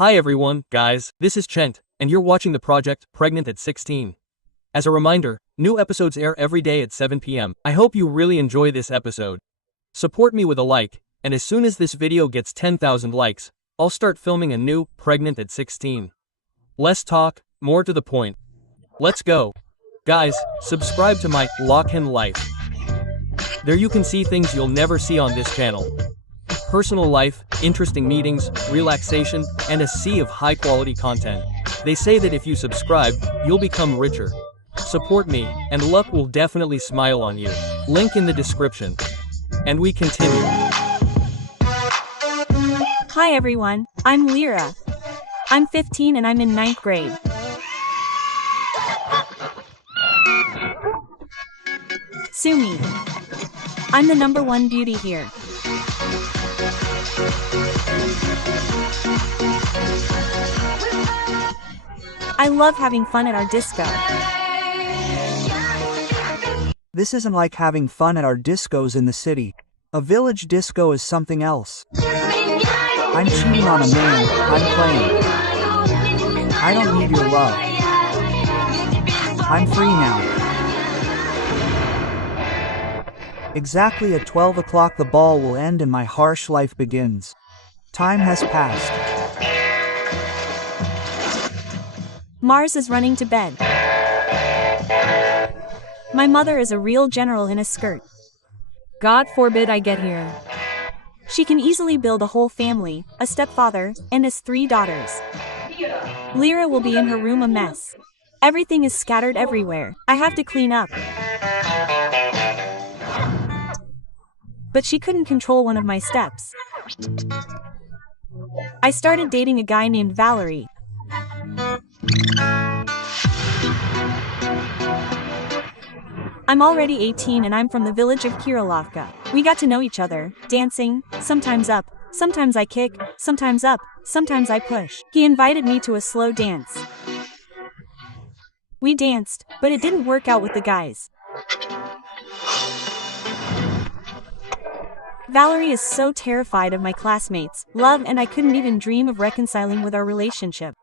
Hi everyone, guys, this is Chend, and you're watching the project, Pregnant at 16. As a reminder, new episodes air every day at 7 p.m. I hope you really enjoy this episode. Support me with a like, and as soon as this video gets 10,000 likes, I'll start filming a new, Pregnant at 16. Less talk, more to the point. Let's go. Guys, subscribe to my Lock-in Life. There you can see things you'll never see on this channel. Personal life, interesting meetings, relaxation, and a sea of high-quality content. They say that if you subscribe, you'll become richer. Support me, and luck will definitely smile on you. Link in the description. And we continue. Hi everyone, I'm Lyra. I'm 15 and I'm in 9th grade. Sue me. I'm the #1 beauty here. I love having fun at our disco. This isn't like having fun at our discos in the city. A village disco is something else. I'm cheating on a man, I'm playing. I don't need your love. I'm free now. Exactly at 12 o'clock the ball will end and my harsh life begins. Time has passed. Mars is running to bed. My mother is a real general in a skirt. God forbid I get here. She can easily build a whole family, a stepfather, and his 3 daughters. Lyra will be in her room a mess. Everything is scattered everywhere. I have to clean up. But she couldn't control one of my steps. I started dating a guy named Valerie. I'm already 18 and I'm from the village of Kirilovka. We got to know each other, dancing, sometimes up, sometimes I kick, sometimes up, sometimes I push. He invited me to a slow dance. We danced, but it didn't work out with the guys. Valerie is so terrified of my classmates' love and I couldn't even dream of reconciling with our relationship.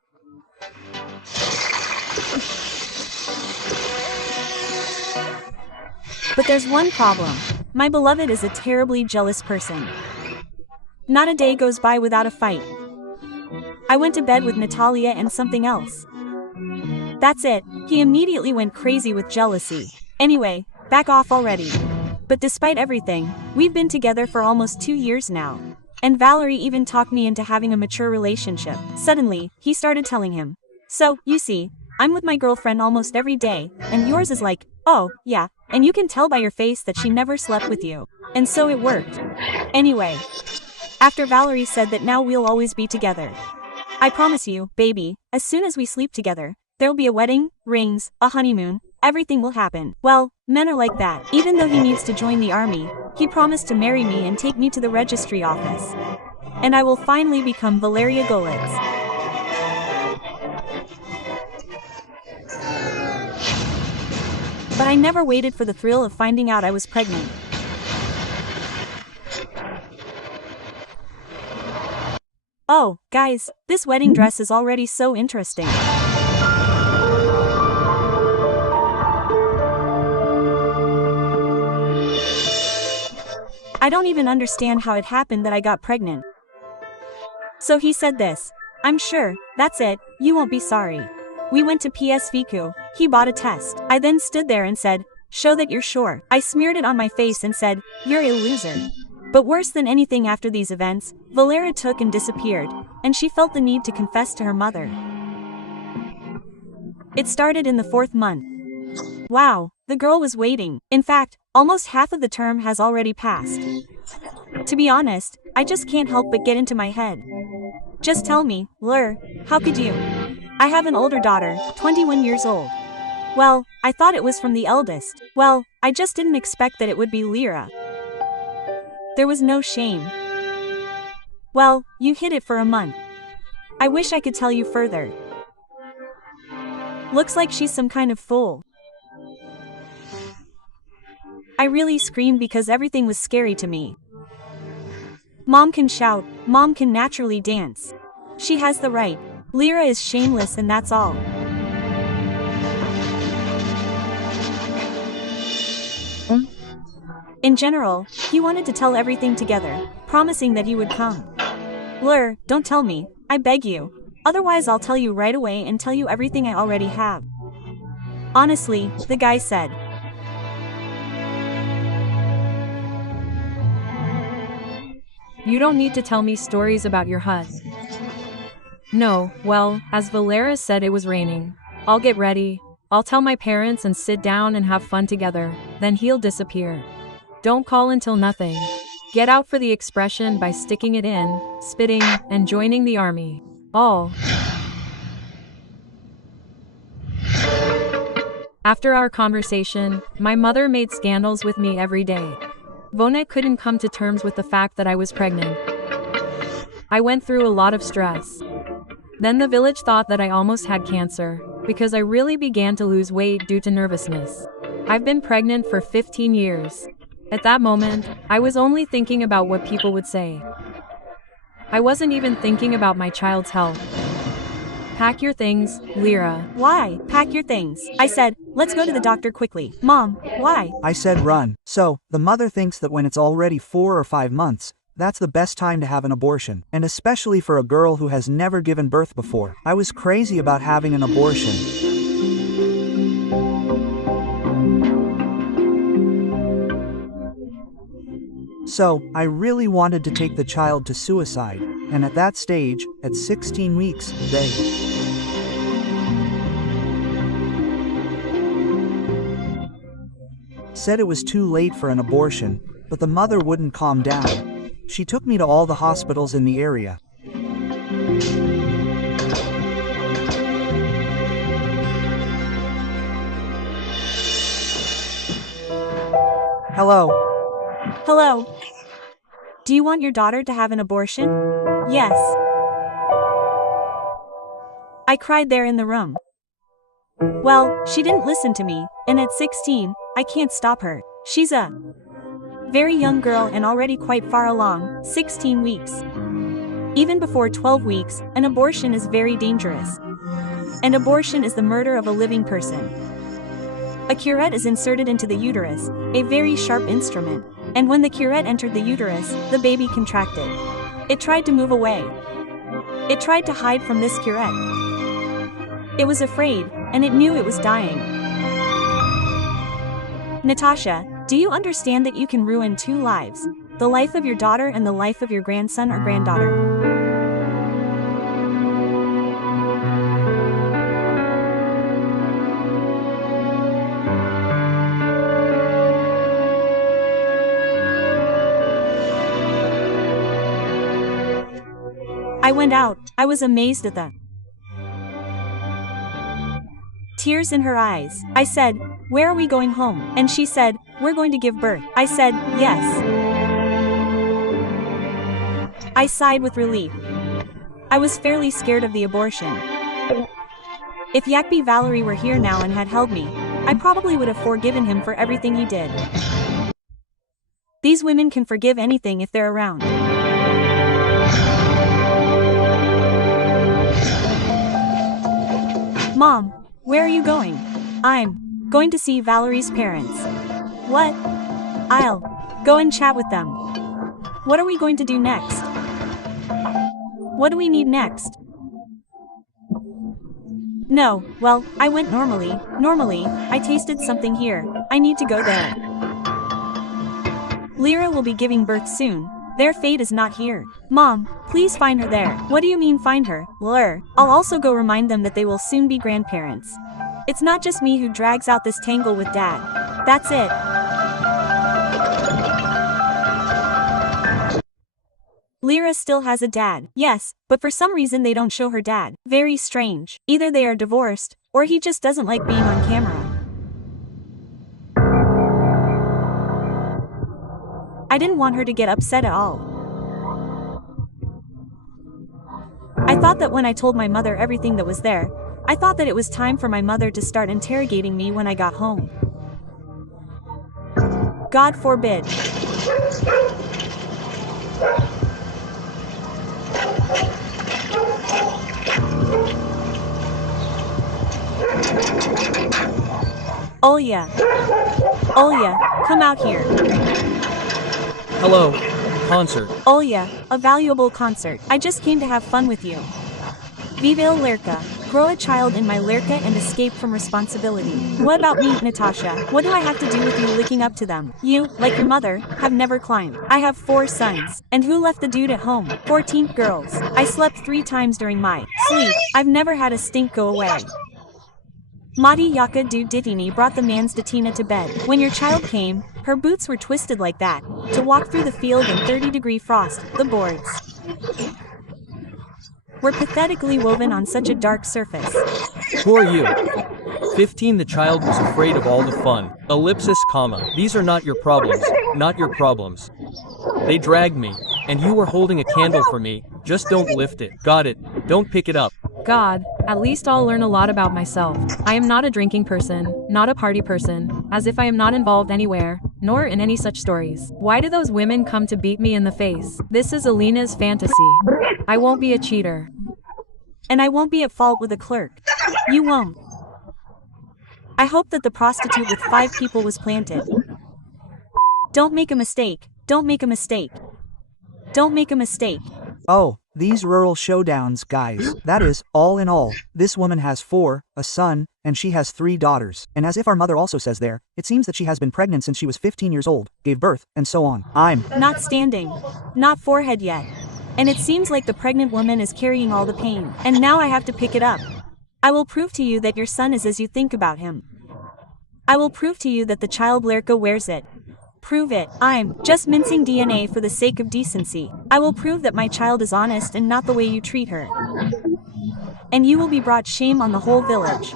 But there's one problem. My beloved is a terribly jealous person. Not a day goes by without a fight. I went to bed with Natalia and something else. That's it, he immediately went crazy with jealousy. Anyway, back off already. But despite everything, we've been together for almost 2 years now. And Valerie even talked me into having a mature relationship. Suddenly, he started telling him. So, you see, I'm with my girlfriend almost every day, and yours is like, oh, yeah, and you can tell by your face that she never slept with you. And so it worked. Anyway, after Valerie said that now we'll always be together. I promise you, baby, as soon as we sleep together, there'll be a wedding, rings, a honeymoon, everything will happen. Well, men are like that. Even though he needs to join the army, he promised to marry me and take me to the registry office. And I will finally become Valeria Golitz. But I never waited for the thrill of finding out I was pregnant. Oh, guys, this wedding dress is already so interesting. I don't even understand how it happened that I got pregnant. So he said this. I'm sure, that's it, you won't be sorry. We went to PSVQ, he bought a test. I then stood there and said, show that you're sure. I smeared it on my face and said, you're a loser. But worse than anything after these events, Valeria took and disappeared, and she felt the need to confess to her mother. It started in the 4th month. Wow, the girl was waiting. In fact, almost half of the term has already passed. To be honest, I just can't help but get into my head. Just tell me, Lur, how could you? I have an older daughter, 21 years old. Well, I thought it was from the eldest. Well, I just didn't expect that it would be Lyra. There was no shame. Well, you hid it for a month. I wish I could tell you further. Looks like she's some kind of fool. I really screamed because everything was scary to me. Mom can shout, Mom can naturally dance. She has the right. Lyra is shameless and that's all. In general, he wanted to tell everything together, promising that he would come. Lur, don't tell me, I beg you. Otherwise I'll tell you right away and tell you everything I already have. Honestly, the guy said. You don't need to tell me stories about your hut. No, well, as Valeria said it was raining. I'll get ready. I'll tell my parents and sit down and have fun together, then he'll disappear. Don't call until nothing. Get out for the expression by sticking it in, spitting, and joining the army. All. After our conversation, my mother made scandals with me every day. Vone couldn't come to terms with the fact that I was pregnant. I went through a lot of stress. Then the village thought that I almost had cancer, because I really began to lose weight due to nervousness. I've been pregnant for 15 years. At that moment, I was only thinking about what people would say. I wasn't even thinking about my child's health. Pack your things, Lyra. Why? Pack your things. I said, let's go to the doctor quickly. Mom, why? I said run. So, the mother thinks that when it's already 4 or 5 months, that's the best time to have an abortion. And especially for a girl who has never given birth before. I was crazy about having an abortion. So, I really wanted to take the child to suicide, and at that stage, at 16 weeks, they said it was too late for an abortion, but the mother wouldn't calm down. She took me to all the hospitals in the area. Hello. Hello. Do you want your daughter to have an abortion? Yes. I cried there in the room. Well, she didn't listen to me, and at 16, I can't stop her. She's a very young girl and already quite far along, 16 weeks. Even before 12 weeks, an abortion is very dangerous. An abortion is the murder of a living person. A curette is inserted into the uterus, a very sharp instrument, and when the curette entered the uterus, the baby contracted. It tried to move away. It tried to hide from this curette. It was afraid, and it knew it was dying. Natasha, do you understand that you can ruin 2 lives? The life of your daughter and the life of your grandson or granddaughter. I went out. I was amazed at the tears in her eyes. I said, where are we going home? And she said, we're going to give birth. I said, yes. I sighed with relief. I was fairly scared of the abortion. If Yakby Valerie were here now and had held me, I probably would have forgiven him for everything he did. These women can forgive anything if they're around. Mom, where are you going? I'm going to see Valerie's parents. What? I'll go and chat with them. What are we going to do next? What do we need next? No, well, I went normally. I tasted something here. I need to go there. Lyra will be giving birth soon. Their fate is not here. Mom, please find her there. What do you mean find her? Lur. I'll also go remind them that they will soon be grandparents. It's not just me who drags out this tangle with Dad. That's it. Lyra still has a dad. Yes, but for some reason they don't show her dad. Very strange. Either they are divorced, or he just doesn't like being on camera. I didn't want her to get upset at all. I thought that when I told my mother everything that was there, I thought that it was time for my mother to start interrogating me when I got home. God forbid. Olya. Olya, come out here. Hello. Concert. Olya, a valuable concert. I just came to have fun with you. Vivel Lerka. Grow a child in my Lerka and escape from responsibility. What about me, Natasha? What do I have to do with you licking up to them? You, like your mother, have never climbed. I have 4 sons. And who left the dude at home? 14 girls. I slept 3 times during my sleep. I've never had a stink go away. Mati Yaka du Ditini brought the man's Datina to bed. When your child came, her boots were twisted like that, to walk through the field in 30-degree frost, the boards were pathetically woven on such a dark surface. Who are you? 15. The child was afraid of all the fun. Ellipsis, comma. These are not your problems. Not your problems. They dragged me. And you were holding a candle for me. Just don't lift it. Got it. Don't pick it up. God, at least I'll learn a lot about myself. I am not a drinking person, not a party person, as if I am not involved anywhere, nor in any such stories. Why do those women come to beat me in the face? This is Alina's fantasy. I won't be a cheater. And I won't be at fault with a clerk. You won't. I hope that the prostitute with 5 people was planted. Don't make a mistake. Don't make a mistake. Don't make a mistake. Oh, these rural showdowns, guys. That is, all in all, this woman has 4, a son, and she has 3 daughters. And as if our mother also says there, it seems that she has been pregnant since she was 15 years old, gave birth, and so on. I'm not standing. Not forehead yet. And it seems like the pregnant woman is carrying all the pain. And now I have to pick it up. I will prove to you that your son is as you think about him. I will prove to you that the child Lerka wears it. Prove it. I'm just mincing DNA for the sake of decency. I will prove that my child is honest and not the way you treat her. And you will be brought shame on the whole village.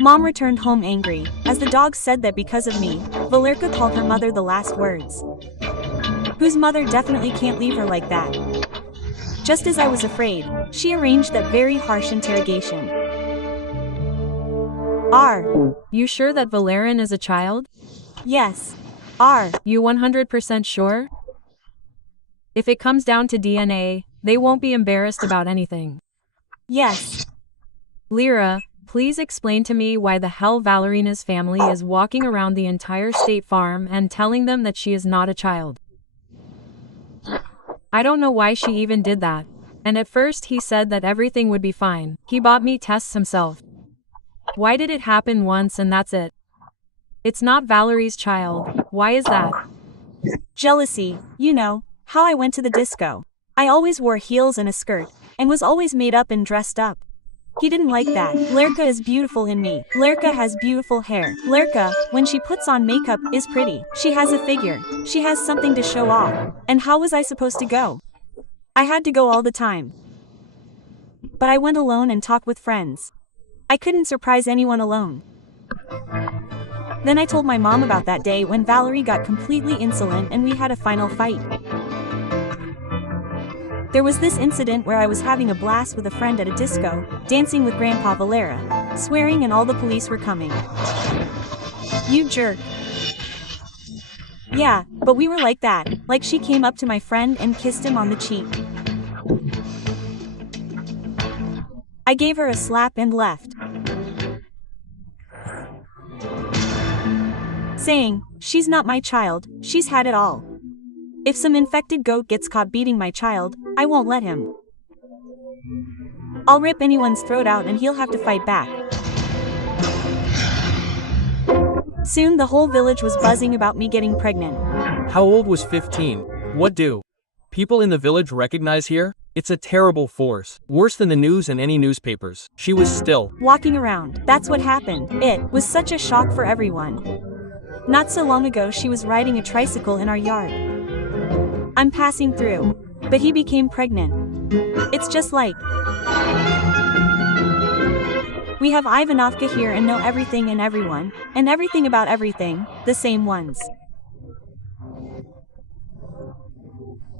Mom returned home angry, as the dogs said that because of me, Valerka called her mother the last words. Whose mother definitely can't leave her like that. Just as I was afraid, she arranged that very harsh interrogation. Are you sure that Valerian is a child? Yes. Are you 100% sure? If it comes down to DNA, they won't be embarrassed about anything. Yes. Lyra, please explain to me why the hell Valerina's family is walking around the entire state farm and telling them that she is not a child. I don't know why she even did that. And at first he said that everything would be fine. He bought me tests himself. Why did it happen once and that's it? It's not Valerie's child. Why is that? Jealousy. You know, how I went to the disco. I always wore heels and a skirt, and was always made up and dressed up. He didn't like that. Lerka is beautiful in me. Lerka has beautiful hair. Lerka, when she puts on makeup, is pretty. She has a figure. She has something to show off. And how was I supposed to go? I had to go all the time. But I went alone and talked with friends. I couldn't surprise anyone alone. Then I told my mom about that day when Valerie got completely insolent and we had a final fight. There was this incident where I was having a blast with a friend at a disco, dancing with Grandpa Valera, swearing and all the police were coming. You jerk. Yeah, but we were like that, like she came up to my friend and kissed him on the cheek. I gave her a slap and left. Saying, she's not my child, she's had it all. If some infected goat gets caught beating my child, I won't let him. I'll rip anyone's throat out and he'll have to fight back. Soon the whole village was buzzing about me getting pregnant. How old was 15? What do people in the village recognize here? It's a terrible force. Worse than the news and any newspapers. She was still walking around. That's what happened. It was such a shock for everyone. Not so long ago she was riding a tricycle in our yard. I'm passing through. But he became pregnant. It's just like we have Ivanovka here and know everything and everyone, and everything about everything, the same ones.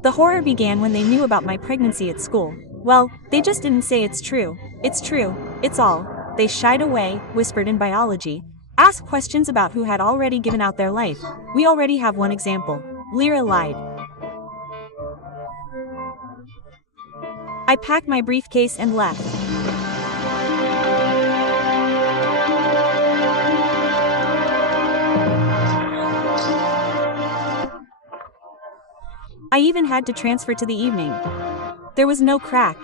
The horror began when they knew about my pregnancy at school. Well, they just didn't say it's true, it's all. They shied away, whispered in biology, asked questions about who had already given out their life. We already have one example. Lyra lied. I packed my briefcase and left. I even had to transfer to the evening. There was no crack.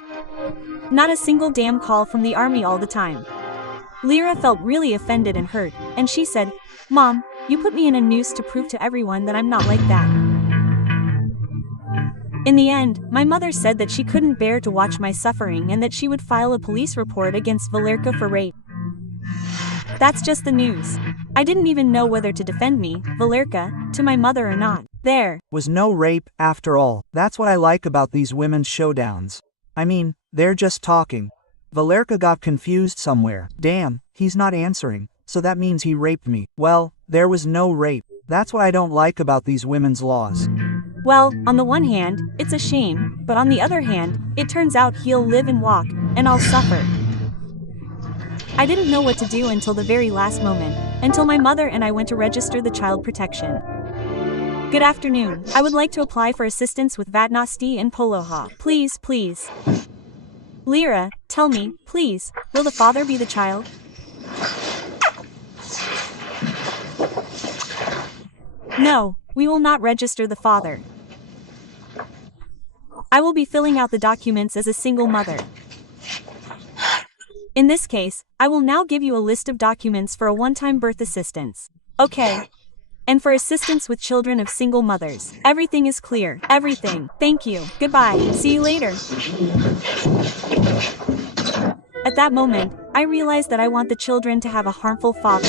Not a single damn call from the army all the time. Lyra felt really offended and hurt, and she said, "Mom, you put me in a noose to prove to everyone that I'm not like that." In the end, my mother said that she couldn't bear to watch my suffering and that she would file a police report against Valeria for rape. That's just the news. I didn't even know whether to defend me, Valeria, to my mother or not. There Was no rape, after all. That's what I like about these women's showdowns. I mean, they're just talking. Valeria got confused somewhere. Damn, he's not answering, so that means he raped me. Well, there was no rape. That's what I don't like about these women's laws. Well, on the one hand, it's a shame, but on the other hand, it turns out he'll live and walk, and I'll suffer. I didn't know what to do until the very last moment, until my mother and I went to register the child protection. Good afternoon. I would like to apply for assistance with Vatnosti and Poloha. Please, please. Lyra, tell me, please, will the father be the child? No, we will not register the father. I will be filling out the documents as a single mother. In this case, I will now give you a list of documents for a one-time birth assistance. Okay. And for assistance with children of single mothers. Everything is clear. Everything. Thank you. Goodbye. See you later. At that moment, I realized that I want the children to have a harmful father.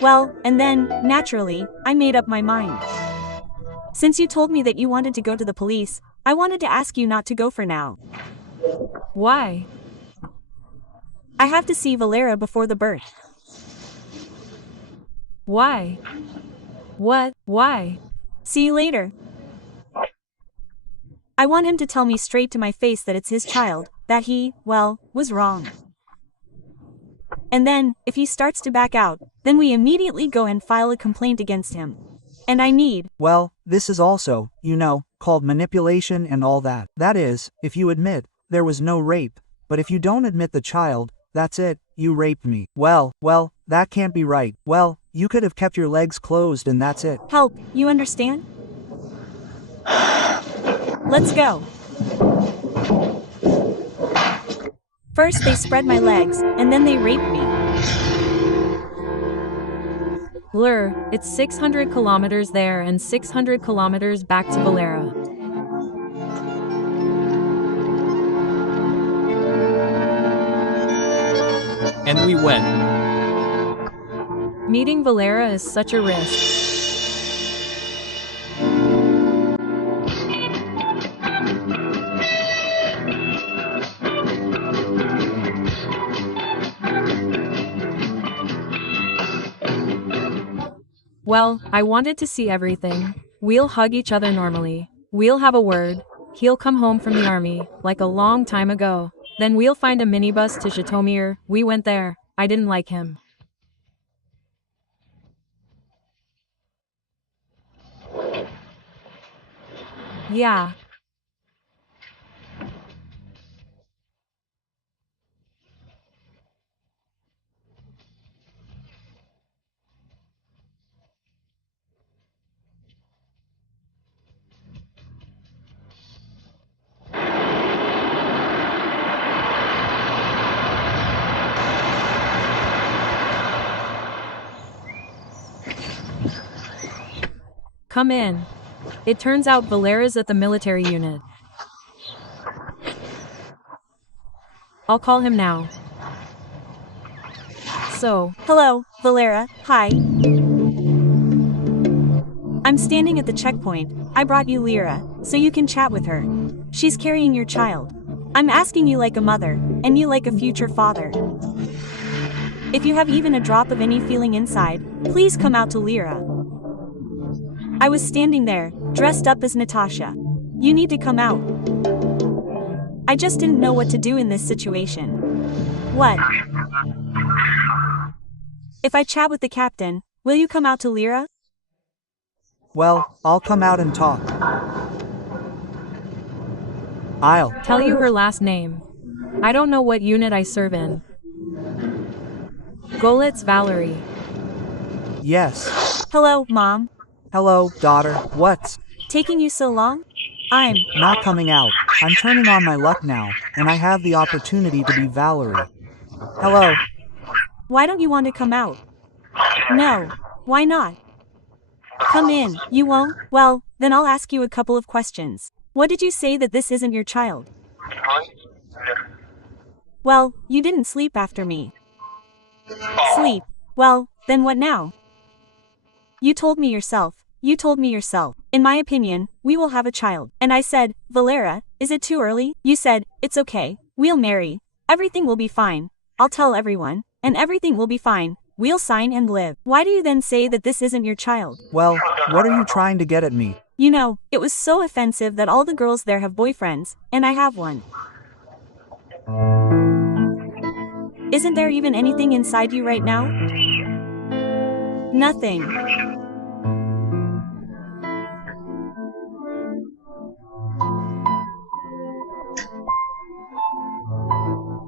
Well, and then, naturally, I made up my mind. Since you told me that you wanted to go to the police, I wanted to ask you not to go for now. Why? I have to see Valeria before the birth. Why? What? Why? See you later. I want him to tell me straight to my face that it's his child, that he, well, was wrong. And then, if he starts to back out, then we immediately go and file a complaint against him. And I need. Well, this is also, you know, called manipulation and all that. That is, if you admit there was no rape, but if you don't admit the child, that's it, you raped me. Well, that can't be right. Well, you could have kept your legs closed and that's it. Help, you understand? Let's go. First they spread my legs, and then they raped me. Blur, it's 600 kilometers there and 600 kilometers back to Valeria. And we went. Meeting Valeria is such a risk. Well, I wanted to see everything. We'll hug each other normally. We'll have a word. He'll come home from the army, like a long time ago. Then we'll find a minibus to Zhytomyr. We went there. I didn't like him. Yeah. Come in. It turns out Valera's at the military unit. I'll call him now. So, Hello, Valeria, hi. I'm standing at the checkpoint. I brought you Lyra, so you can chat with her. She's carrying your child. I'm asking you like a mother, and you like a future father. If you have even a drop of any feeling inside, please come out to Lyra. I was standing there, dressed up as Natasha. You need to come out. I just didn't know what to do in this situation. What? If I chat with the captain, will you come out to Lyra? Well, I'll come out and talk. I'll tell you her last name. I don't know what unit I serve in. Golitz Valerie. Yes. Hello, Mom. Hello, daughter. What's Taking you so long? I'm not coming out? I'm turning on my luck now, and I have the opportunity to be Valerie. Hello. Why don't you want to come out? No. Why not? Come in. You won't? Well, then I'll ask you a couple of questions. What did you say that this isn't your child? Well, you didn't sleep after me. Sleep. Well, then what now? You told me yourself. You told me yourself. In my opinion, we will have a child. And I said, Valeria, is it too early? You said, it's okay. We'll marry. Everything will be fine. I'll tell everyone. And everything will be fine. We'll sign and live. Why do you then say that this isn't your child? Well, what are you trying to get at me? You know, it was so offensive that all the girls there have boyfriends, and I have one. Isn't there even anything inside you right now? Nothing.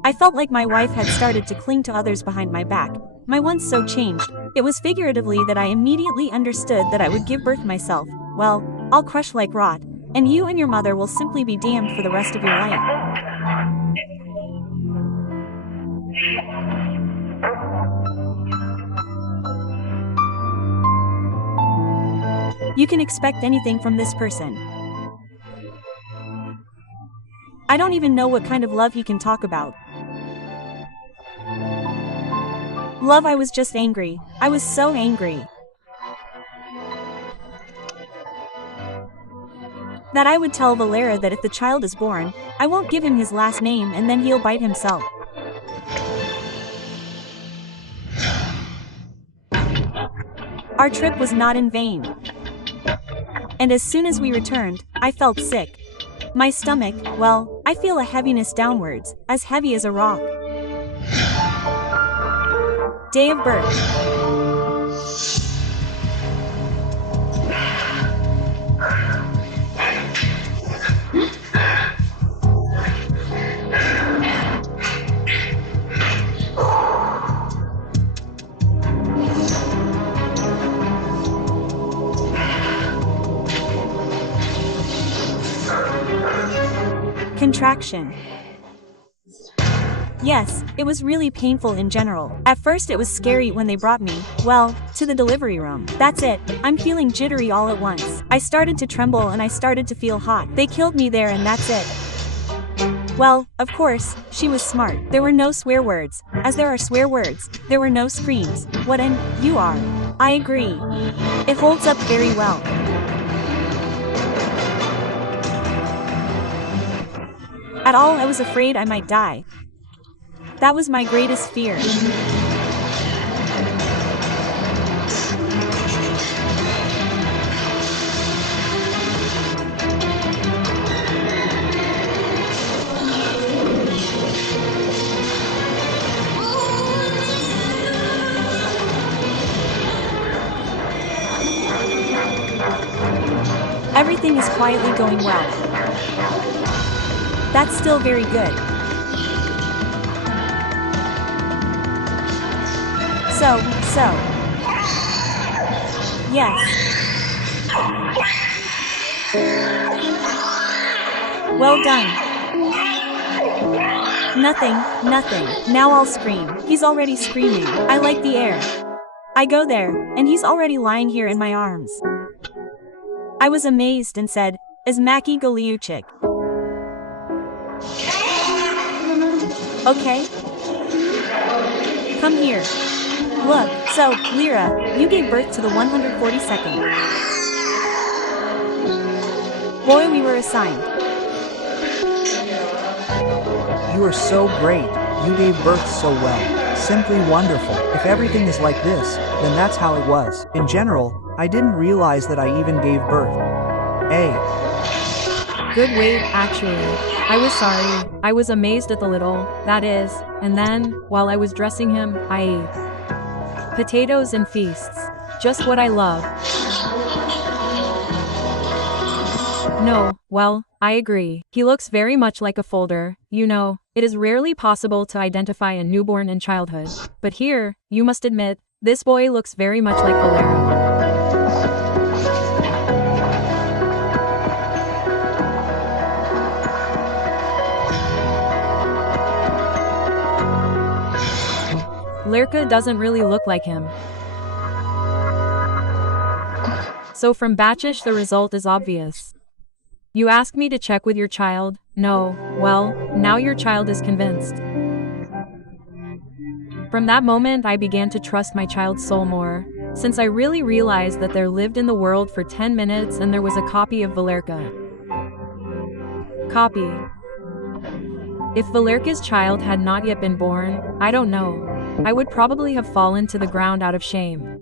I felt like my wife had started to cling to others behind my back. My once so changed. It was figuratively that I immediately understood that I would give birth myself. Well, I'll crush like rot, and you and your mother will simply be damned for the rest of your life. You can expect anything from this person. I don't even know what kind of love he can talk about. Love, I was just angry. I was so angry. That I would tell Valeria that if the child is born, I won't give him his last name and then he'll bite himself. Our trip was not in vain. And as soon as we returned, I felt sick. My stomach, well, I feel a heaviness downwards, as heavy as a rock. Day of birth. Contraction. Yes, it was really painful in general. At first it was scary when they brought me, well, to the delivery room. That's it, I'm feeling jittery all at once. I started to tremble and I started to feel hot. They killed me there and that's it. Well, of course, she was smart. There were no swear words. As there are swear words, there were no screams. What an you are. I agree. It holds up very well. At all, I was afraid I might die. That was my greatest fear. Everything is quietly going well. That's still very good. So. Yes. Well done. Nothing. Now I'll scream. He's already screaming. I like the air. I go there, and he's already lying here in my arms. I was amazed and said, Izmaki Goliuchik. Okay? Come here. Look, so, Lyra, you gave birth to the 142nd. Boy we were assigned. You are so great. You gave birth so well. Simply wonderful. If everything is like this, then that's how it was. In general, I didn't realize that I even gave birth. Good wait, actually. I was sorry. I was amazed at the little, that is, and then, while I was dressing him, I ate potatoes and feasts. Just what I love. No, well, I agree. He looks very much like a folder. You know, it is rarely possible to identify a newborn in childhood. But here, you must admit, this boy looks very much like Valeria. Lerka doesn't really look like him. So from Batchish the result is obvious. You ask me to check with your child? No, well, now your child is convinced. From that moment I began to trust my child's soul more, since I really realized that there lived in the world for 10 minutes and there was a copy of Valerka. Copy. If Valerka's child had not yet been born, I don't know. I would probably have fallen to the ground out of shame.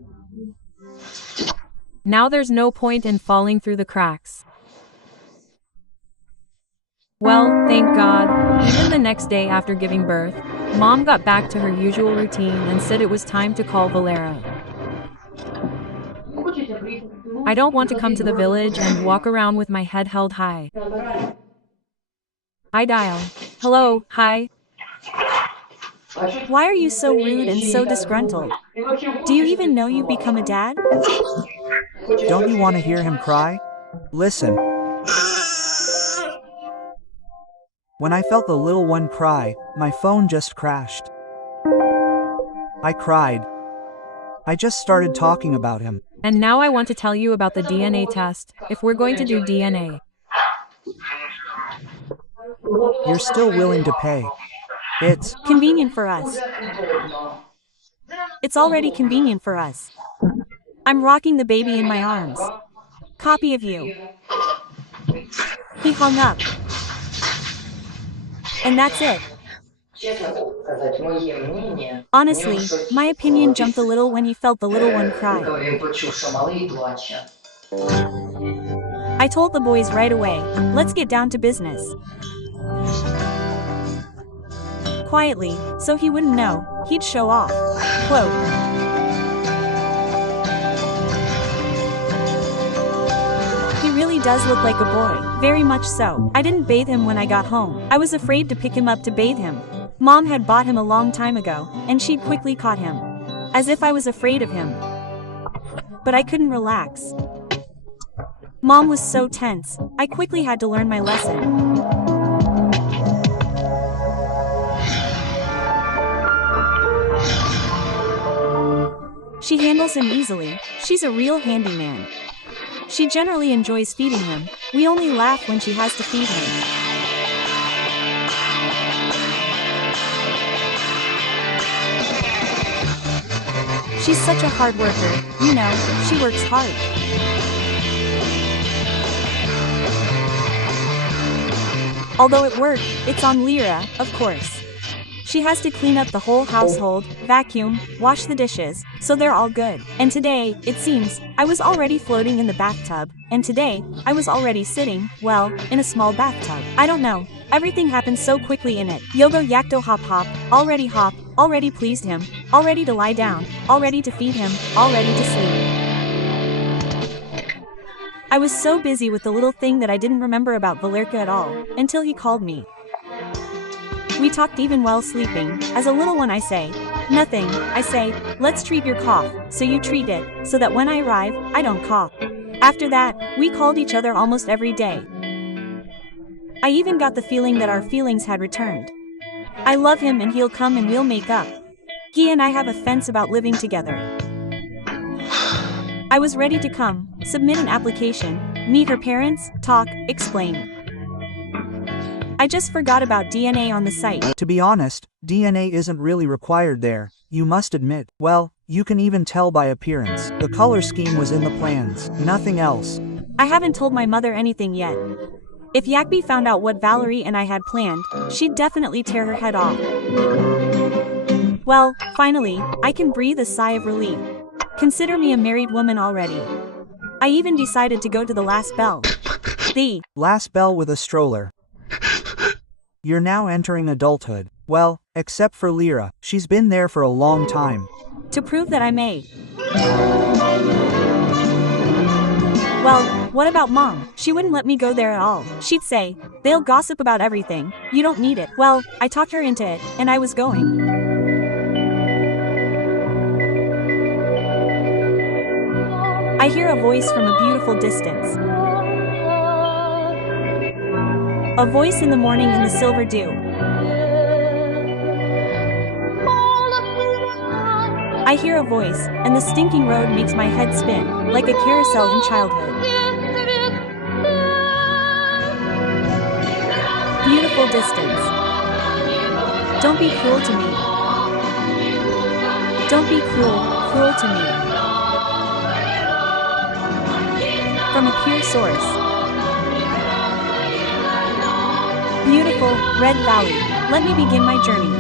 Now there's no point in falling through the cracks. Well, thank God, even the next day after giving birth, Mom got back to her usual routine and said it was time to call Valeria. I don't want to come to the village and walk around with my head held high. I dial. Hello, hi. Why are you so rude and so disgruntled? Do you even know you've become a dad? Don't you want to hear him cry? Listen. When I felt the little one cry, my phone just crashed. I cried. I just started talking about him. And now I want to tell you about the DNA test, if we're going to do DNA. You're still willing to pay. It's convenient for us. It's already convenient for us. I'm rocking the baby in my arms. Copy of you. He hung up. And that's it. Honestly, my opinion jumped a little when he felt the little one cry. I told the boys right away, let's get down to business. Quietly, so he wouldn't know, he'd show off. Quote. He really does look like a boy, very much so. I didn't bathe him when I got home. I was afraid to pick him up to bathe him. Mom had bought him a long time ago, and she'd quickly caught him. As if I was afraid of him. But I couldn't relax. Mom was so tense, I quickly had to learn my lesson. She handles him easily, she's a real handyman. She generally enjoys feeding him, we only laugh when she has to feed him. She's such a hard worker, you know, she works hard. Although at work, it's on Lyra, of course. She has to clean up the whole household, vacuum, wash the dishes, so they're all good. And today, it seems, I was already floating in the bathtub, and today, I was already sitting, well, in a small bathtub. I don't know, everything happened so quickly in it. Yogo yakto hop, already pleased him, all ready to lie down, all ready to feed him, all ready to sleep. I was so busy with the little thing that I didn't remember about Valerka at all, until he called me. We talked even while sleeping. As a little one I say, nothing, I say, let's treat your cough, so you treat it, so that when I arrive, I don't cough. After that, we called each other almost every day. I even got the feeling that our feelings had returned. I love him and he'll come and we'll make up. He and I have a fence about living together. I was ready to come, submit an application, meet her parents, talk, explain. I just forgot about DNA on the site. To be honest, DNA isn't really required there, you must admit. Well, you can even tell by appearance. The color scheme was in the plans, nothing else. I haven't told my mother anything yet. If Yakby found out what Valerie and I had planned, she'd definitely tear her head off. Well, finally, I can breathe a sigh of relief. Consider me a married woman already. I even decided to go to the last bell. The last bell with a stroller. You're now entering adulthood. Well, except for Lyra, she's been there for a long time. To prove that I may. Well, What about mom? She wouldn't let me go there at all. She'd say, they'll gossip about everything. You don't need it. Well, I talked her into it, and I was going. I hear a voice from a beautiful distance. A voice in the morning in the silver dew. I hear a voice, and the stinking road makes my head spin, like a carousel in childhood. Beautiful distance. Don't be cruel to me. Don't be cruel to me. From a pure source. Beautiful, red valley, let me begin my journey.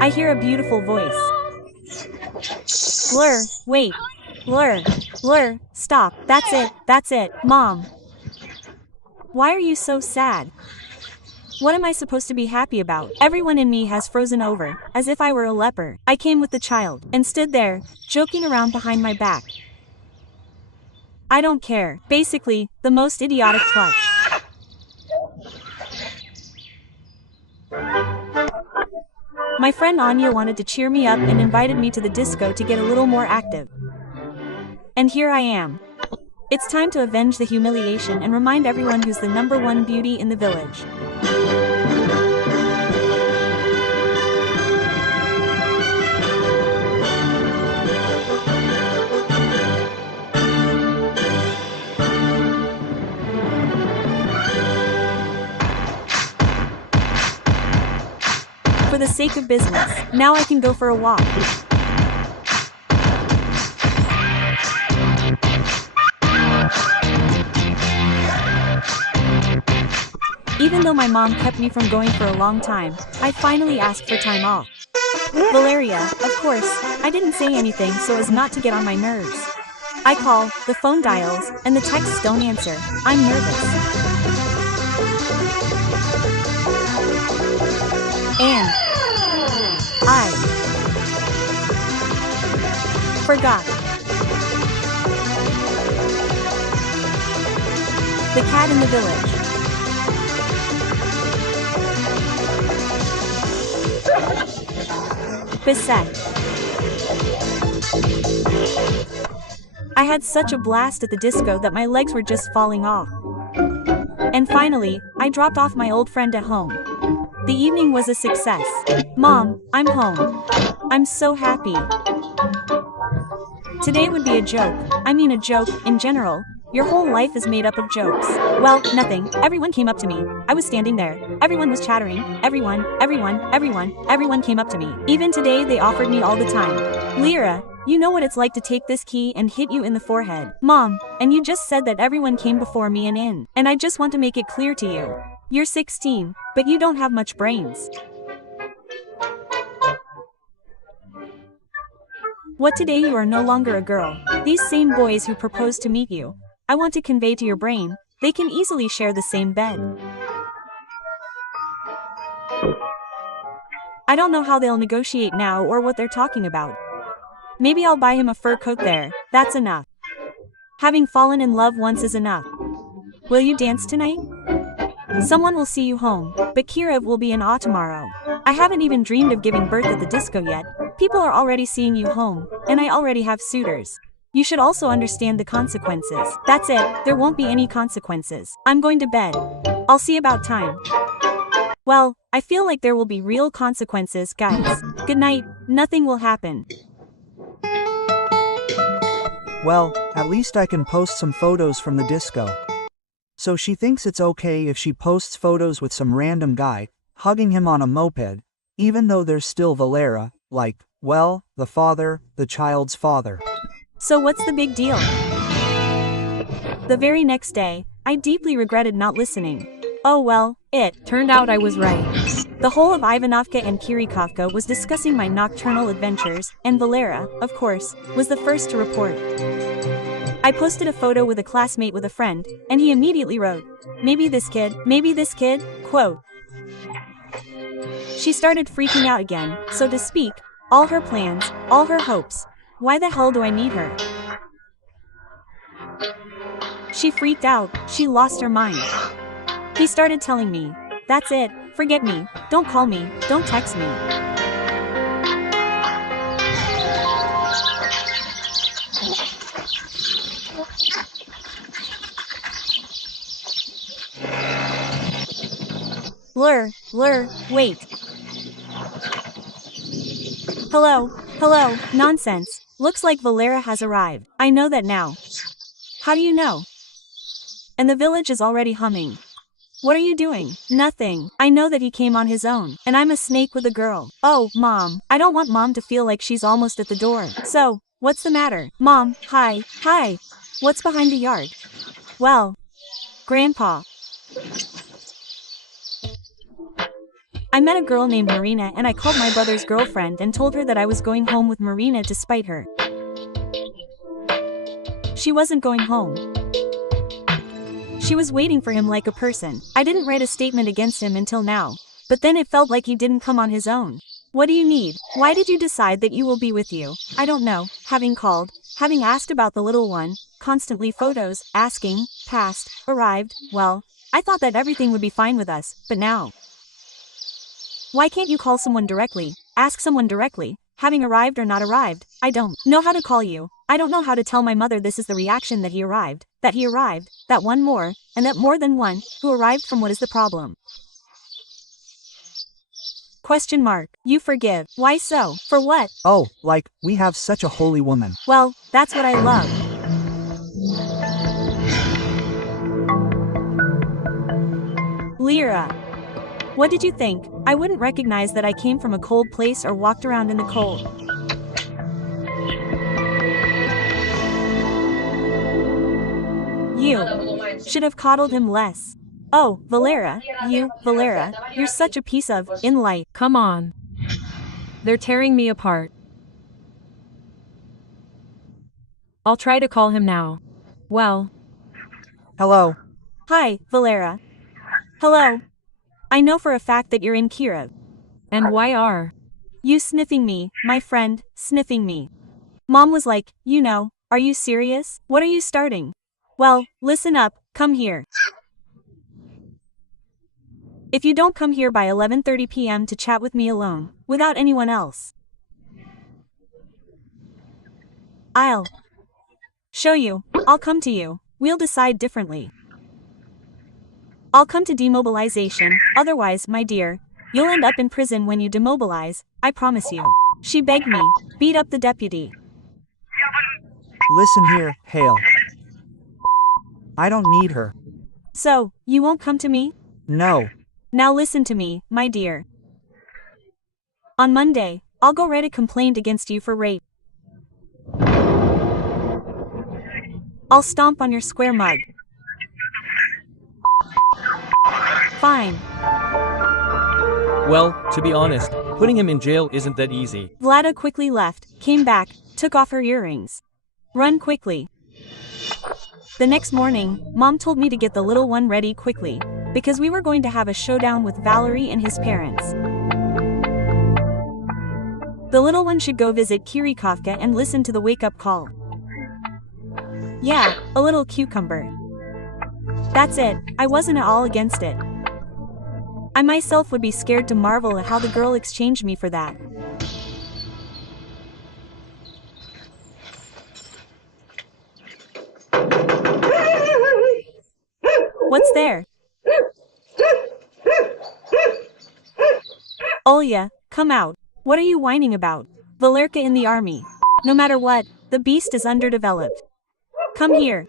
I hear a beautiful voice. Blur, wait. Blur, stop, that's it, Mom. Why are you so sad? What am I supposed to be happy about? Everyone in me has frozen over, as if I were a leper. I came with the child, and stood there, joking around behind my back. I don't care. Basically, the most idiotic clutch. My friend Anya wanted to cheer me up and invited me to the disco to get a little more active. And here I am. It's time to avenge the humiliation and remind everyone who's the #1 beauty in the village. For the sake of business, now I can go for a walk. Even though my mom kept me from going for a long time, I finally asked for time off. Valeria, of course, I didn't say anything so as not to get on my nerves. I call, the phone dials, and the texts don't answer. I'm nervous. And I forgot. The cat in the village. Beset. I had such a blast at the disco that my legs were just falling off. And finally, I dropped off my old friend at home. The evening was a success. Mom, I'm home. I'm so happy. Today would be a joke. I mean a joke, in general. Your whole life is made up of jokes. Well, nothing. Everyone came up to me. I was standing there. Everyone was chattering. Everyone came up to me. Even today they offered me all the time. Lyra, you know what it's like to take this key and hit you in the forehead. Mom, and you just said that everyone came before me and in. And I just want to make it clear to you. You're 16, but you don't have much brains. What today you are no longer a girl. These same boys who proposed to meet you, I want to convey to your brain, they can easily share the same bed. I don't know how they'll negotiate now or what they're talking about. Maybe I'll buy him a fur coat there, that's enough. Having fallen in love once is enough. Will you dance tonight? Someone will see you home, but Kira will be in awe tomorrow. I haven't even dreamed of giving birth at the disco yet. People are already seeing you home, and I already have suitors. You should also understand the consequences. That's it, there won't be any consequences. I'm going to bed. I'll see about time. Well, I feel like there will be real consequences, guys. Good night, nothing will happen. Well, at least I can post some photos from the disco. So she thinks it's okay if she posts photos with some random guy, hugging him on a moped, even though there's still Valeria, like, well, the father, the child's father. So what's the big deal? The very next day, I deeply regretted not listening. Oh well, it Turned out I was right. The whole of Ivanovka and Kirikovka was discussing my nocturnal adventures, and Valeria, of course, was the first to report. I posted a photo with a classmate with a friend, and he immediately wrote, maybe this kid, quote. She started freaking out again, so to speak, All her plans, all her hopes. Why the hell do I need her? She freaked out, she lost her mind. He started telling me, that's it, forget me, don't call me, don't text me. Wait. Hello, nonsense. Looks like Valeria has arrived. I know that now. How do you know? And the village is already humming. What are you doing? Nothing. I know that he came on his own, and I'm a snake with a girl. Oh, Mom, I don't want Mom to feel like she's almost at the door. So, what's the matter? Mom, hi. What's behind the yard? Well, Grandpa. I met a girl named Marina and I called my brother's girlfriend and told her that I was going home with Marina to spite her. She wasn't going home. She was waiting for him like a person. I didn't write a statement against him until now. But then it felt like he didn't come on his own. What do you need? Why did you decide that you will be with you? I don't know. Having called, having asked about the little one, constantly photos, asking, passed, arrived, well, I thought that everything would be fine with us, but now. Why can't you call someone directly, ask someone directly, having arrived or not arrived? I don't know how to call you. I don't know how to tell my mother this is the reaction that he arrived, that one more, and that more than one, who arrived from what is the problem? Question mark. You forgive. Why so? For what? Oh, like, we have such a holy woman. Well, that's what I love. Lyra. What did you think? I wouldn't recognize that I came from a cold place or walked around in the cold. You should have coddled him less. Oh, Valeria, you're such a piece of light. Come on. They're tearing me apart. I'll try to call him now. Well. Hello. Hi, Valeria. Hello. I know for a fact that you're in Kiev. And why are you sniffing me, my friend, sniffing me? Mom was like, are you serious? What are you starting? Well, listen up, come here. If you don't come here by 11:30 p.m. to chat with me alone, without anyone else, I'll show you. I'll come to you. We'll decide differently. I'll come to demobilization, otherwise, my dear, you'll end up in prison when you demobilize, I promise you. She begged me, beat up the deputy. Listen here, Hale. I don't need her. So, you won't come to me? No. Now listen to me, my dear. On Monday, I'll go write a complaint against you for rape. I'll stomp on your square mug. Fine. Well, to be honest, putting him in jail isn't that easy. Vlada quickly left, came back, took off her earrings. Run quickly. The next morning, Mom told me to get the little one ready quickly, because we were going to have a showdown with Valerie and his parents. The little one should go visit Kirikovka and listen to the wake-up call. Yeah, a little cucumber. That's it, I wasn't at all against it. I myself would be scared to marvel at how the girl exchanged me for that. What's there? Olya, come out. What are you whining about? Valerka in the army. No matter what, the beast is underdeveloped. Come here.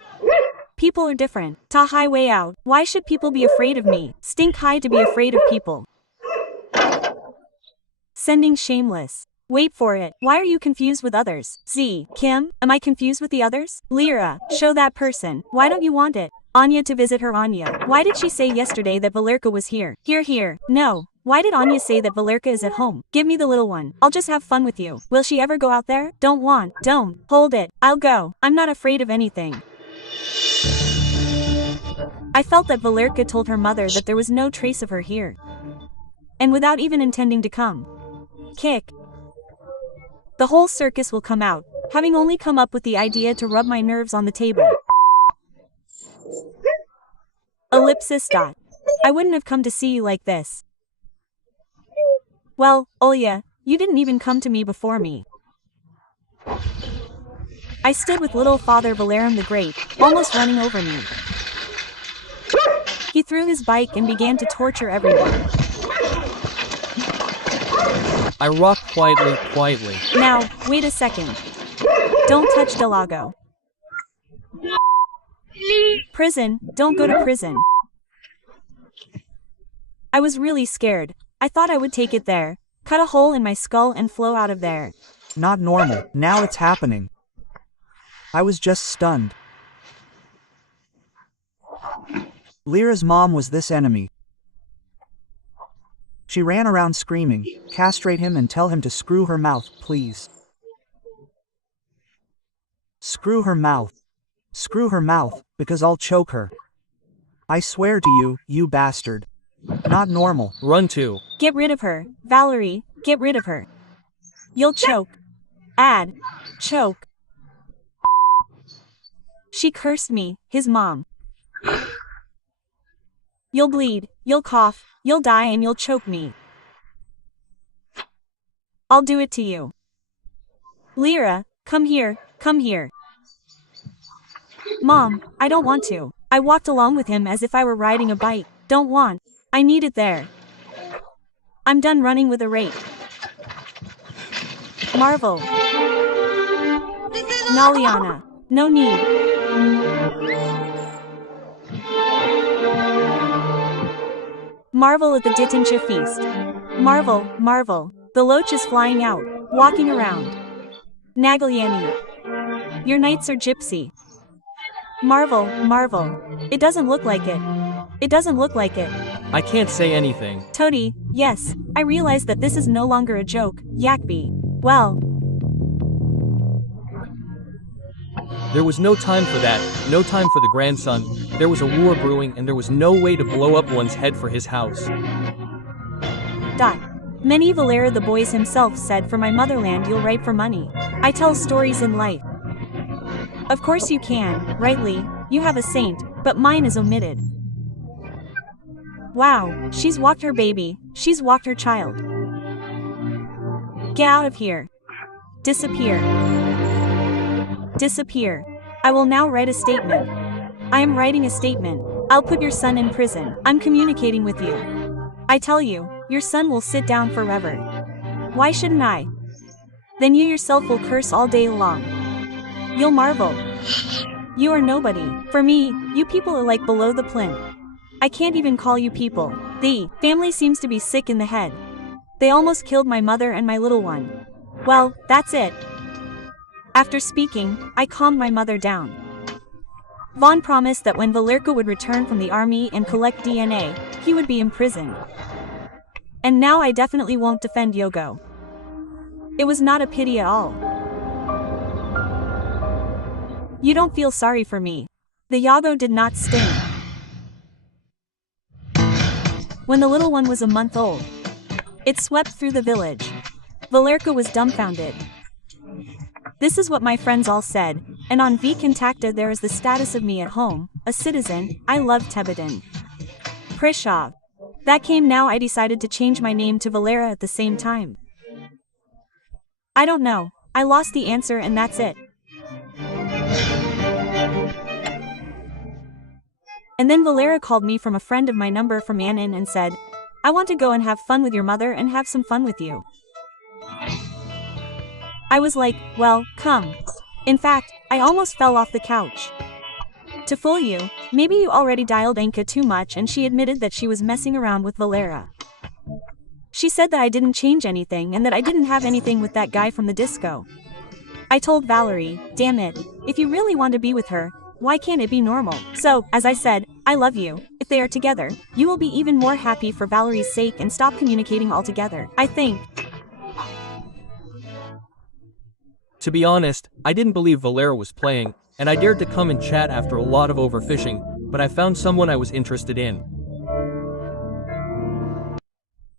People are different. Ta highway out. Why should people be afraid of me? Stink high to be afraid of people. Sending shameless. Wait for it. Why are you confused with others? Z. Kim, am I confused with the others? Lyra, show that person. Why don't you want it? Anya to visit her Anya. Why did she say yesterday that Valerka was here? Here. No. Why did Anya say that Valerka is at home? Give me the little one. I'll just have fun with you. Will she ever go out there? Don't. Hold it. I'll go. I'm not afraid of anything. I felt that Valerka told her mother that there was no trace of her here. And without even intending to come. Kick. The whole circus will come out, having only come up with the idea to rub my nerves on the table. Ellipsis dot. I wouldn't have come to see you like this. Well, Olya, you didn't even come to me before me. I stood with little father Valerian the Great, almost running over me. He threw his bike and began to torture everyone. I rocked quietly. Now, wait a second. Don't touch Delago. Prison, don't go to prison. I was really scared. I thought I would take it there, cut a hole in my skull and flow out of there. Not normal, now it's happening. I was just stunned. Lyra's mom was this enemy. She ran around screaming, castrate him and tell him to screw her mouth, please. Screw her mouth. Screw her mouth, because I'll choke her. I swear to you, you bastard. Not normal. Run to. Get rid of her, Valerie, get rid of her. You'll choke. Add. Choke. She cursed me, his mom. You'll bleed, you'll cough, you'll die and you'll choke me. I'll do it to you. Lyra, come here, come here. Mom, I don't want to. I walked along with him as if I were riding a bike. Don't want. I need it there. I'm done running with a rake. Marvel. Naliana. No need. Marvel at the Ditincha feast. Marvel, marvel. The loach is flying out, walking around. Nagalyani. Your knights are gypsy. Marvel, marvel. It doesn't look like it. It doesn't look like it. I can't say anything. Tody, yes, I realize that this is no longer a joke, Yakby. Well. There was no time for that, no time for the grandson. There was a war brewing and there was no way to blow up one's head for his house. Dot. Many Valera the boys himself said, for my motherland you'll write for money. I tell stories in life. Of course you can, rightly, you have a saint, but mine is omitted. Wow, she's walked her baby, she's walked her child. Get out of here. Disappear. Disappear. I will now write a statement. I am writing a statement. I'll put your son in prison. I'm communicating with you. I tell you, your son will sit down forever. Why shouldn't I? Then you yourself will curse all day long. You'll marvel. You are nobody. For me, you people are like below the plinth. I can't even call you people. The family seems to be sick in the head. They almost killed my mother and my little one. Well, that's it. After speaking, I calmed my mother down. Vaughn promised that when Valerka would return from the army and collect DNA, he would be imprisoned. And now I definitely won't defend Yogo. It was not a pity at all. You don't feel sorry for me. The Yago did not sting. When the little one was a month old, it swept through the village. Valerka was dumbfounded. This is what my friends all said, and on V Contacta there is the status of me at home, a citizen. I love Tebeden. Prishov. That came now I decided to change my name to Valera at the same time. I don't know, I lost the answer and that's it. And then Valera called me from a friend of my number from Annan and said, I want to go and have fun with your mother and have some fun with you. I was like, well, come. In fact, I almost fell off the couch. To fool you, maybe you already dialed Anka too much and she admitted that she was messing around with Valera. She said that I didn't change anything and that I didn't have anything with that guy from the disco. I told Valerie, damn it, if you really want to be with her, why can't it be normal? So, as I said, I love you. If they are together, you will be even more happy for Valerie's sake and stop communicating altogether. I think. To be honest, I didn't believe Valera was playing, and I dared to come and chat after a lot of overfishing, but I found someone I was interested in.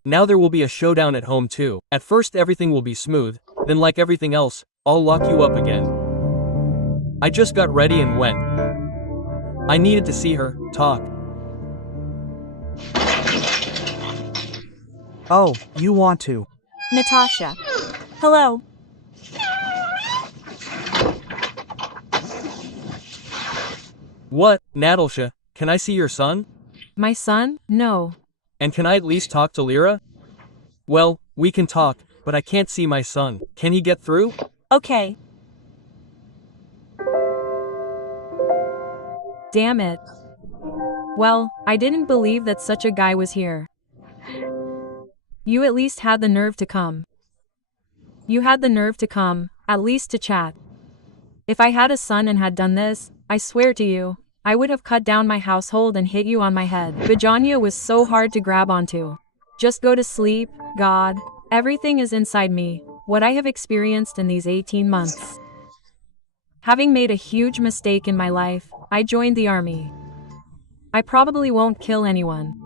Now there will be a showdown at home too. At first everything will be smooth, then like everything else, I'll lock you up again. I just got ready and went. I needed to see her, talk. Oh, you want to. Natasha. Hello. What, Natalsha, can I see your son? My son? No. And can I at least talk to Lyra? Well, we can talk, but I can't see my son. Can he get through? Okay. Damn it. Well, I didn't believe that such a guy was here. You at least had the nerve to come. You had the nerve to come, at least to chat. If I had a son and had done this, I swear to you, I would have cut down my household and hit you on my head. Vagina was so hard to grab onto. Just go to sleep, God. Everything is inside me, what I have experienced in these 18 months. Having made a huge mistake in my life, I joined the army. I probably won't kill anyone.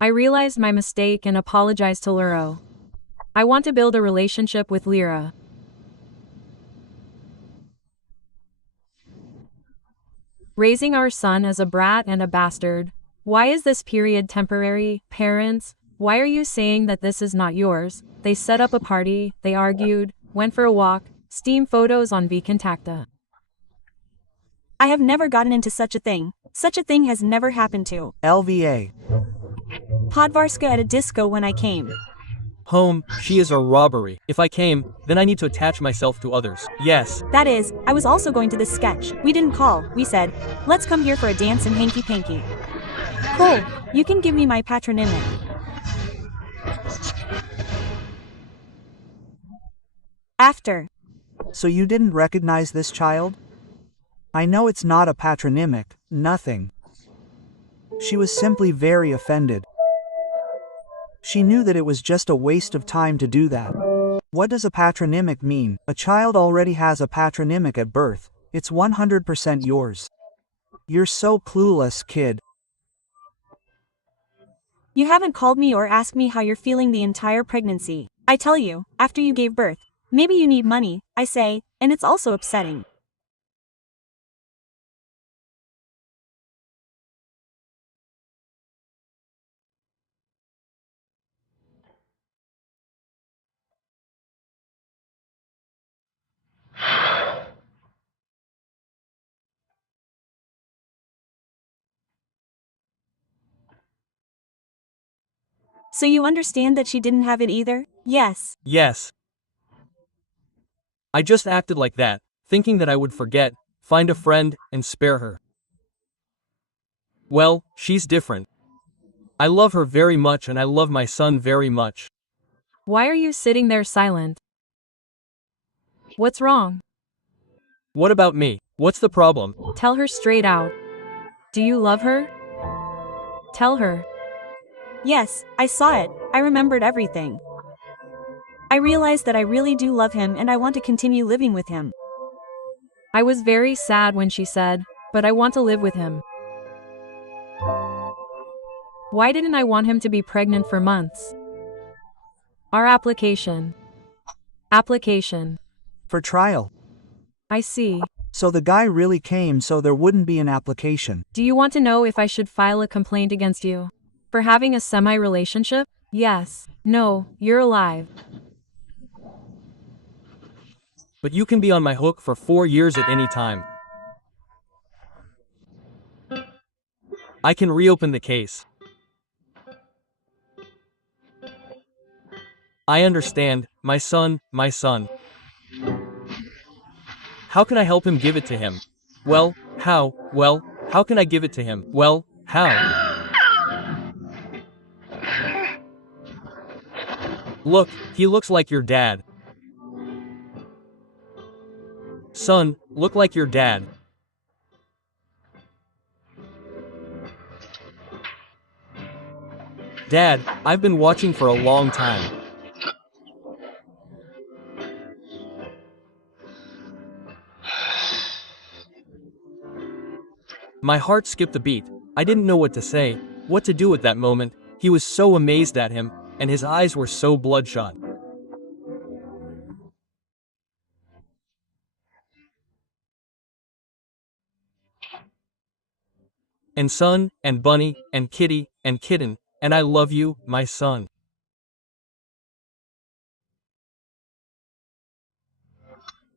I realized my mistake and apologized to Lyra. I want to build a relationship with Lyra. Raising our son as a brat and a bastard. Why is this period temporary? Parents, why are you saying that this is not yours? They set up a party, they argued, went for a walk, steam photos on Vkontakte. I have never gotten into such a thing. Such a thing has never happened to. LVA. Podvarska at a disco when I came. Home, she is a robbery. If I came, then I need to attach myself to others. Yes. That is, I was also going to this sketch. We didn't call, we said, let's come here for a dance and hanky-panky. Cool, you can give me my patronymic. After. So you didn't recognize this child? I know it's not a patronymic, nothing. She was simply very offended. She knew that it was just a waste of time to do that. What does a patronymic mean? A child already has a patronymic at birth. It's 100% yours. You're so clueless, kid. You haven't called me or asked me how you're feeling the entire pregnancy. I tell you, after you gave birth, maybe you need money, I say, and it's also upsetting. So you understand that she didn't have it either? Yes. Yes. I just acted like that, thinking that I would forget, find a friend, and spare her. Well, she's different. I love her very much and I love my son very much. Why are you sitting there silent? What's wrong? What about me? What's the problem? Tell her straight out. Do you love her? Tell her. Yes, I saw it, I remembered everything. I realized that I really do love him and I want to continue living with him. I was very sad when she said, but I want to live with him. Why didn't I want him to be pregnant for months? Our application. Application. For trial. I see. So the guy really came so there wouldn't be an application. Do you want to know if I should file a complaint against you? For having a semi-relationship? Yes. No, you're alive. But you can be on my hook for 4 years at any time. I can reopen the case. I understand, my son, my son. How can I help him give it to him? Well, how? Well, how can I give it to him? Well, how? Look, he looks like your dad. Son, look like your dad. Dad, I've been watching for a long time. My heart skipped a beat. I didn't know what to say. what to do at that moment. He was so amazed at him, and his eyes were so bloodshot. And son, and bunny, and kitty, and kitten, and I love you, my son.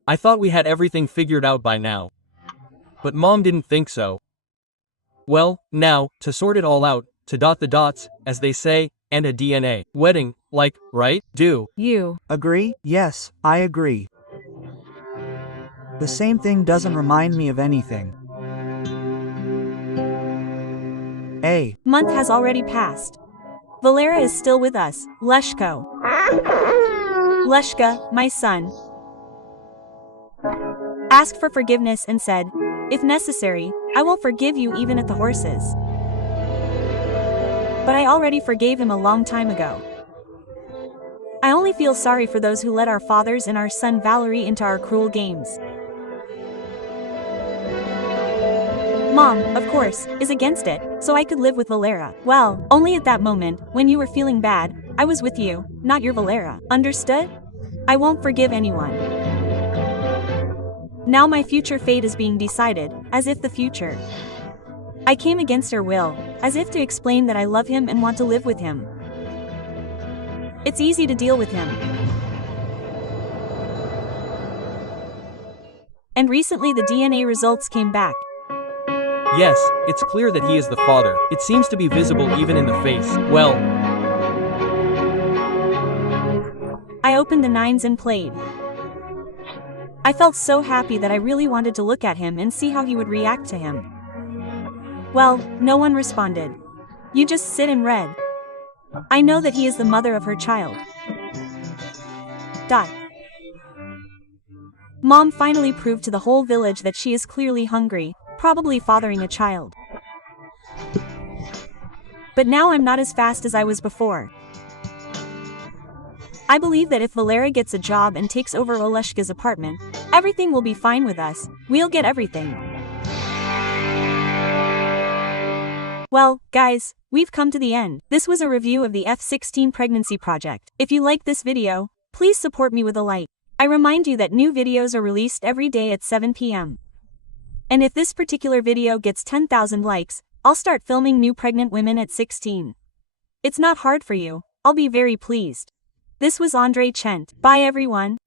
I thought we had everything figured out by now. But Mom didn't think so. Well, now, to sort it all out, to dot the dots, as they say, and a DNA wedding, like, right? Do you Agree? Yes, I agree. The same thing doesn't remind me of anything. A month has already passed. Valeria is still with us, Leshko. Leshka, my son, asked for forgiveness and said, if necessary, I will forgive you even at the horses. But I already forgave him a long time ago. I only feel sorry for those who let our fathers and our son Valerie into our cruel games. Mom, of course, is against it, so I could live with Valeria. Well, only at that moment, when you were feeling bad, I was with you, not your Valeria. Understood? I won't forgive anyone. Now my future fate is being decided, as if the future. I came against her will, as if to explain that I love him and want to live with him. It's easy to deal with him. And recently the DNA results came back. yes, it's clear that he is the father. It seems to be visible even in the face. Well, I opened the nines and played. I felt so happy that I really wanted to look at him and see how he would react to him. Well, no one responded. You just sit and read. I know that he is the mother of her child. Mom finally proved to the whole village that she is clearly hungry, probably fathering a child. But now I'm not as fast as I was before. I believe that if Valeria gets a job and takes over Oleshka's apartment, everything will be fine with us. We'll get everything. Well, guys, we've come to the end. This was a review of the F16 pregnancy project. If you liked this video, please support me with a like. I remind you that new videos are released every day at 7 p.m. And if this particular video gets 10,000 likes, I'll start filming new pregnant women at 16. It's not hard for you. I'll be very pleased. This was Andreya Chehmenka. Bye everyone.